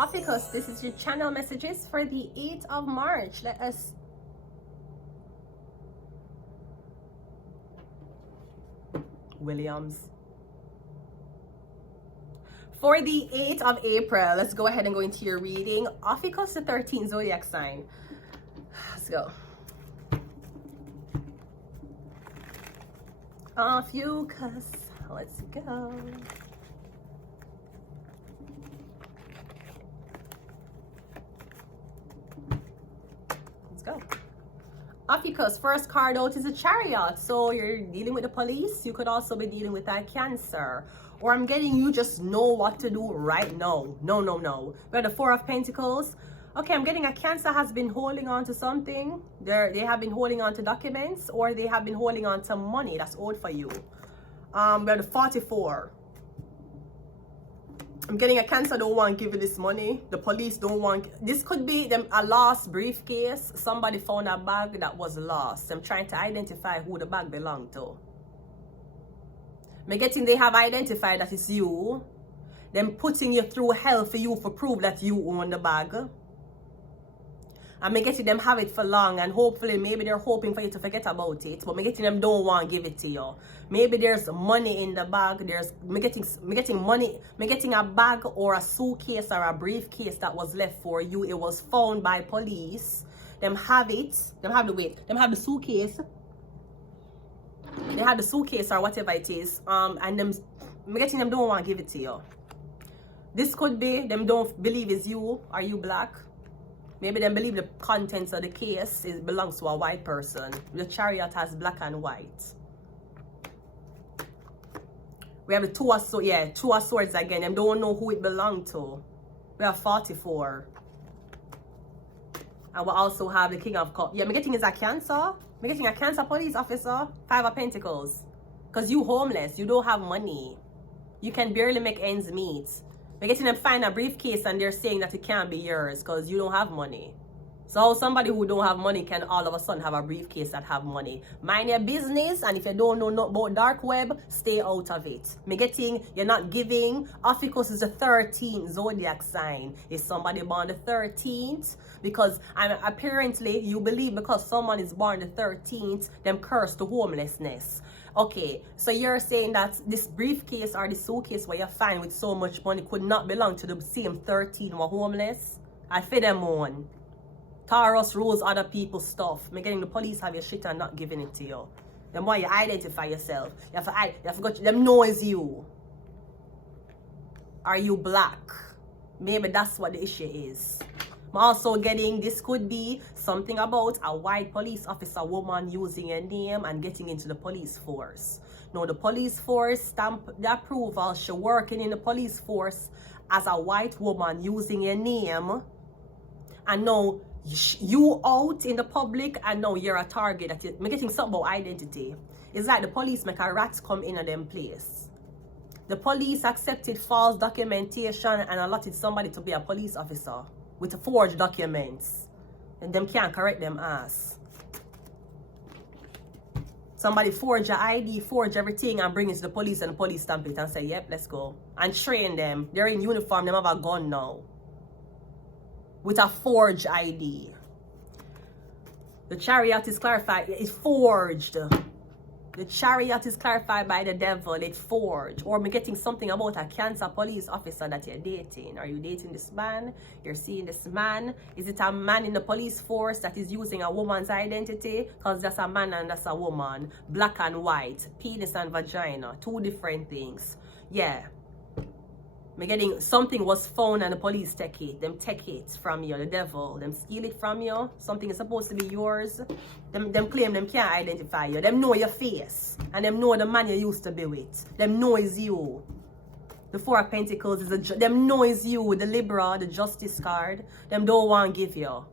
OPHIUCHUS, this is your channel messages for the 8th of March. Let us Williams. For the 8th of April, let's go ahead and go into your reading. OPHIUCHUS, the 13th zodiac sign. Let's go. OPHIUCHUS, let's go. Let's go. OPHIUCHUS, first card out is a Chariot. So you're dealing with the police. You could also be dealing with a Cancer. Or I'm getting you just know what to do right now. No. We have the Four of Pentacles. Okay, I'm getting a Cancer has been holding on to something. They have been holding on to documents, or they have been holding on to money that's owed for you. We have the 44. I'm getting a Cancer don't want to give you this money. The police don't want. This could be them a lost briefcase. Somebody found a bag that was lost. I'm trying to identify who the bag belonged to. I'm getting they have identified that it's you. Them putting you through hell for you for proof that you own the bag. I'm getting them have it for long, and hopefully maybe they're hoping for you to forget about it, but I'm getting them don't want to give it to you. Maybe there's money in the bag. I'm getting money. I'm getting a bag or a suitcase or a briefcase that was left for you. It was found by police. Them have it. Them have the weight. Them have the suitcase. They have the suitcase or whatever it is. And them I'm getting them don't want to give it to you. This could be them don't believe it's you. Are you black? Maybe they believe the contents of the case belongs to a white person. The Chariot has black and white. We have the Two of Swords again. Them don't know who it belonged to. We have 44. And we also have the King of Cups. Yeah, I'm getting is a Cancer. I'm getting a Cancer police officer. 5 of Pentacles. Because you homeless. You don't have money. You can barely make ends meet. They're getting them find a briefcase and they're saying that it can't be yours because you don't have money. So somebody who don't have money can all of a sudden have a briefcase that have money. Mind your business, and if you don't know about dark web, stay out of it. Me getting you're not giving. OPHIUCHUS is the 13th zodiac sign. Is somebody born the 13th? Because apparently you believe because someone is born the 13th, them curse to homelessness. Okay, so you're saying that this briefcase or the suitcase where you find with so much money could not belong to the same 13 who are homeless? I feel them on. Taurus rules other people's stuff. I'm getting the police have your shit and not giving it to you. The more you identify yourself, you have to go to them know it's you. Are you black? Maybe that's what the issue is. I'm also getting this could be something about a white police officer woman using a name and getting into the police force. Now the police force stamp the approval. She working in the police force as a white woman using a name, and now you out in the public and now you're a target. I'm getting something about identity. It's like the police make a rat come in at them place. The police accepted false documentation and allotted somebody to be a police officer with forged documents, and them can't correct them ass. Somebody forge your ID, forge everything, and bring it to the police, and the police stamp it and say, yep, let's go. And train them. They're in uniform, they have a gun now. With a forged ID. The Chariot is clarified, it's forged. The Chariot is clarified by the devil, it's forged. Or I'm getting something about a Cancer police officer that you're dating. Are you dating this man? You're seeing this man? Is it a man in the police force that is using a woman's identity? Because that's a man and that's a woman. Black and white. Penis and vagina. Two different things. Yeah. I'm getting something was found and the police take it. Them take it from you, the devil. Them steal it from you. Something is supposed to be yours. Them claim them can't identify you. Them know your face. And them know the man you used to be with. Them know is you. The Four of Pentacles is them know is you. The Libra, the Justice card. Them don't want to give you.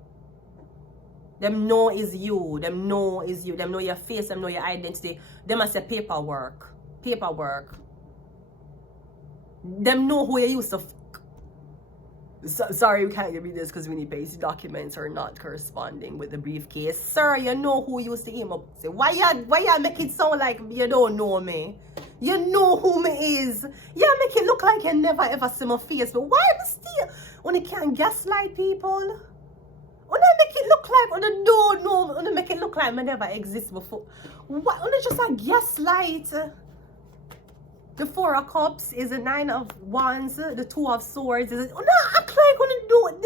Them know is you. Them know is you. Them know your face. Them know your identity. Them as a paperwork. Paperwork. Them know who you used to sorry, we can't read this because we need basic documents are not corresponding with the briefcase. Sir, you know who used to him up. Say, why you make it sound like you don't know me? You know who me is. Yeah, make it look like you never ever see my face. But why am I still? When you can't gaslight people? When I make it look like, when I don't know, when I make it look like I never exist before. Why? When I just a gaslight? The 4 of Cups is the 9 of Wands. The 2 of Swords is. Oh, no, act like when I do it.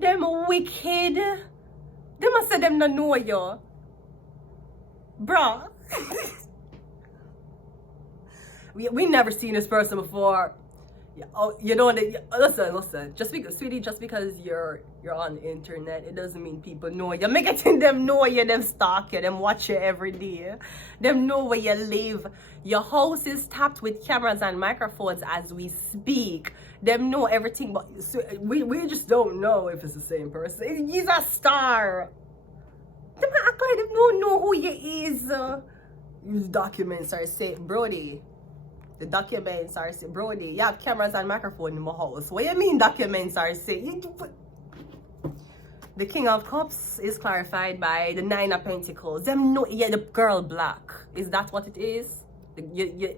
Them wicked. They must say them not know you. Bruh. we never seen this person before. Oh, you know, listen. Just because, sweetie, just because you're on the internet, it doesn't mean people know you. Make it them know you, them stalk you, them watch you every day. Them know where you live. Your house is tapped with cameras and microphones as we speak. Them know everything, but we just don't know if it's the same person. He's a star. Them act like they don't know who you is. Use documents or say, Brody. The documents are say, Brody, you have cameras and microphone in my house. What you mean documents are say? The King of Cups is clarified by the 9 of Pentacles. Them know, yeah, the girl black. Is that what it is? You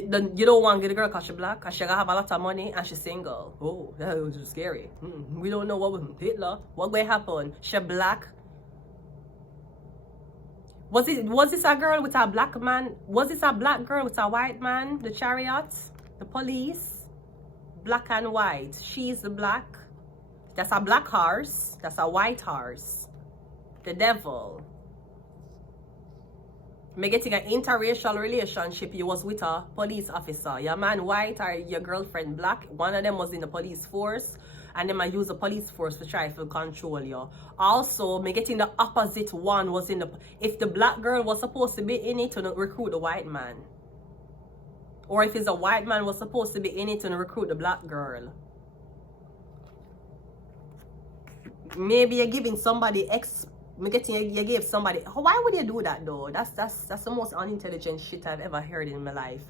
don't want to get the girl because she's black, because she have a lot of money and she's single. Oh, that was just scary. We don't know what will Hitler. What will happen? She black. Was this a girl with a black man? Was this a black girl with a white man? The Chariot, the police, black and white. She's the black. That's a black horse. That's a white horse. The devil. Me getting an interracial relationship. You was with a police officer. Your man white or your girlfriend black. One of them was in the police force. And then I use the police force to try to control you. Also, me getting the opposite one was in the... If the black girl was supposed to be in it to recruit the white man. Or if it's a white man was supposed to be in it to recruit the black girl. Maybe you're giving somebody you gave somebody... Why would you do that though? That's the most unintelligent shit I've ever heard in my life.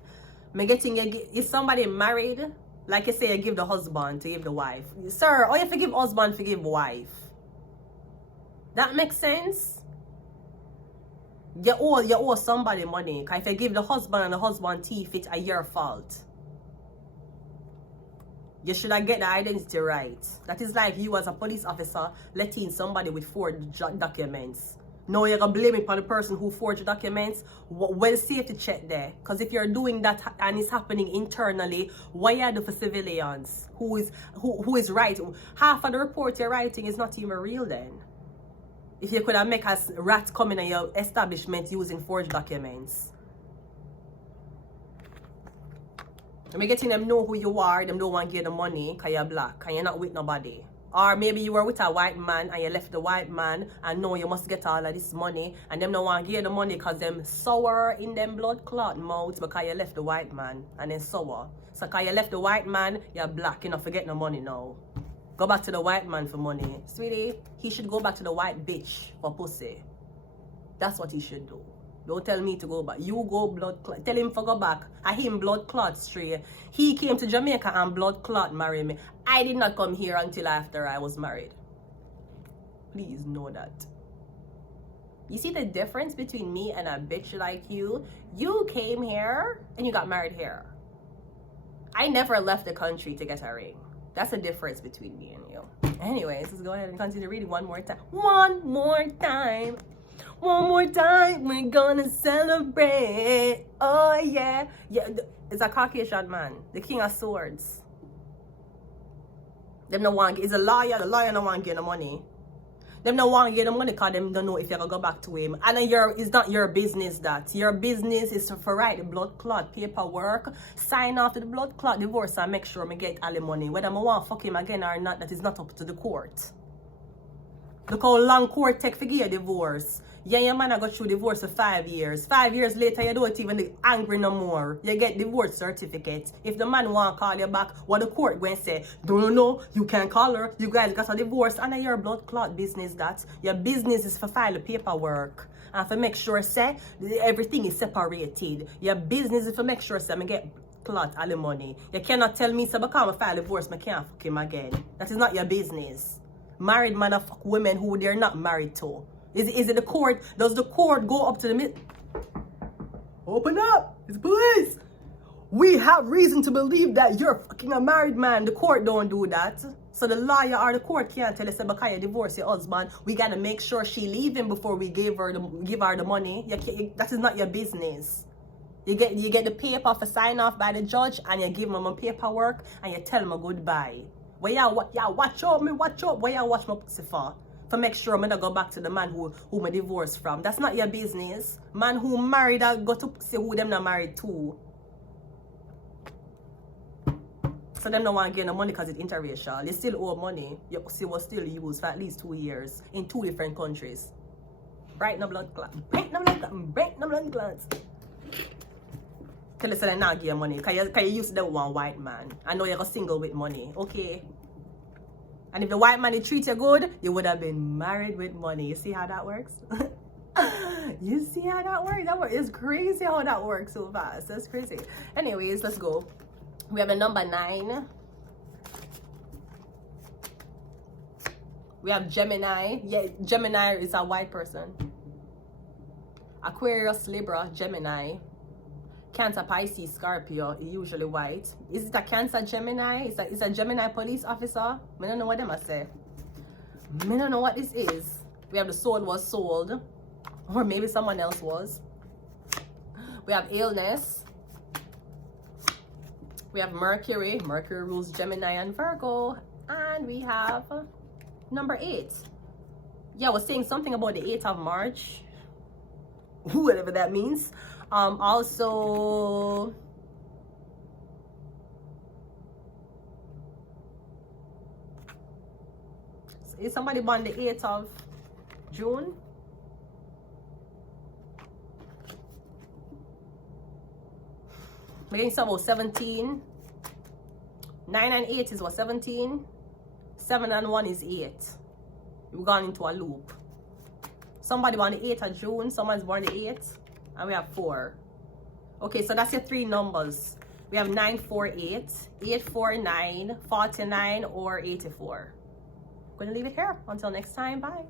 Is somebody married? Like you say, you give the husband to give the wife. Sir, or you forgive husband, forgive wife. That makes sense? You owe somebody money. Because if you give the husband and the husband thief, it's your fault. You should have get the identity right. That is like you as a police officer letting somebody with forged documents. No, you're going to blame it on the person who forged documents. Well, safety check there. Because if you're doing that and it's happening internally, why are the for civilians? Who is right? Half of the report you're writing is not even real then. If you could have make a rat come in your establishment using forged documents. I'm getting them know who you are, them don't want to get the money because you're black and you're not with nobody. Or maybe you were with a white man and you left the white man and know you must get all of this money and them don't want to give the money because them sour in them blood clot mouth because you left the white man and then sour. So because you left the white man, you're black, you don't forget no money now. Go back to the white man for money. Sweetie, he should go back to the white bitch for pussy. That's what he should do. Don't tell me to go back. You go blood clot. Tell him to go back. I him blood clot straight. He came to Jamaica and blood clot marry me. I did not come here until after I was married. Please know that. You see the difference between me and a bitch like you? You came here and you got married here. I never left the country to get a ring. That's the difference between me and you. Anyways, let's go ahead and continue reading one more time. One more time. One more time, we're gonna celebrate. Oh yeah. Yeah, it's a Caucasian man, the King of Swords. Them no want, he's a lawyer, the lawyer no want to get the money. Them no want to get the money because them don't know if you're gonna go back to him. And then it's not your business that. Your business is to write the blood clot paperwork, sign off to the blood clot divorce and make sure me get all the money. Whether I want to fuck him again or not, that is not up to the court. Look how long court take to get a divorce. Yeah, your man I got through divorce for 5 years. 5 years later, you don't even angry no more. You get divorce certificate. If the man want to call you back, what the court going to say? Don't know, you can't call her. You guys got a divorce. And then your blood clot business that. Your business is for file the paperwork. And for make sure, say, everything is separated. Your business is for make sure, say, I get clot all the money. You cannot tell me, say, because I file divorce, I can't fuck him again. That is not your business. Married man fuck women who they're not married to. Is it the court? Does the court go up to the Open up. It's police. We have reason to believe that you're fucking a married man. The court don't do that. So the lawyer or the court can't tell us because you divorce your husband. We gotta make sure she leave him before we give her the money. That is not your business. You get the paper for sign off by the judge, and you give him a paperwork, and you tell him a goodbye. Where y'all watch out me, watch out. Where y'all watch my pussy for? For make sure I'm not go back to the man who me divorced from. That's not your business. Man who married, I go to see who them not married to. So them don't want to get no money because it's interracial. You still owe money. Your pussy was still used for at least 2 years in 2 different countries. Break no blood clot. Break no blood clot. Break no blood clots. Can you say not give you money? Because you used to that one white man. I know you're single with money. Okay. And if the white man treat you good, you would have been married with money. You see how that works? You see how that works? It's crazy how that works so fast. That's crazy. Anyways, let's go. We have a number 9. We have Gemini. Yeah, Gemini is a white person. Aquarius, Libra, Gemini. Cancer, Pisces, Scorpio, usually white. Is it a Cancer, Gemini? Is a Gemini police officer? I don't know what them I say. I don't know what this is. We have the soul was sold. Or maybe someone else was. We have illness. We have Mercury. Mercury rules Gemini and Virgo. And we have number 8. Yeah, I was saying something about the 8th of March. Whatever that means. Also, is somebody born the 8th of June? Maybe it's about 17. 9 and 8 is what, 17? 7 and 1 is 8. We've gone into a loop. Somebody born the 8th of June, someone's born the 8th, and we have 4. Okay, so that's your 3 numbers. We have 948, 849, 49, or 84. I'm going to leave it here. Until next time, bye.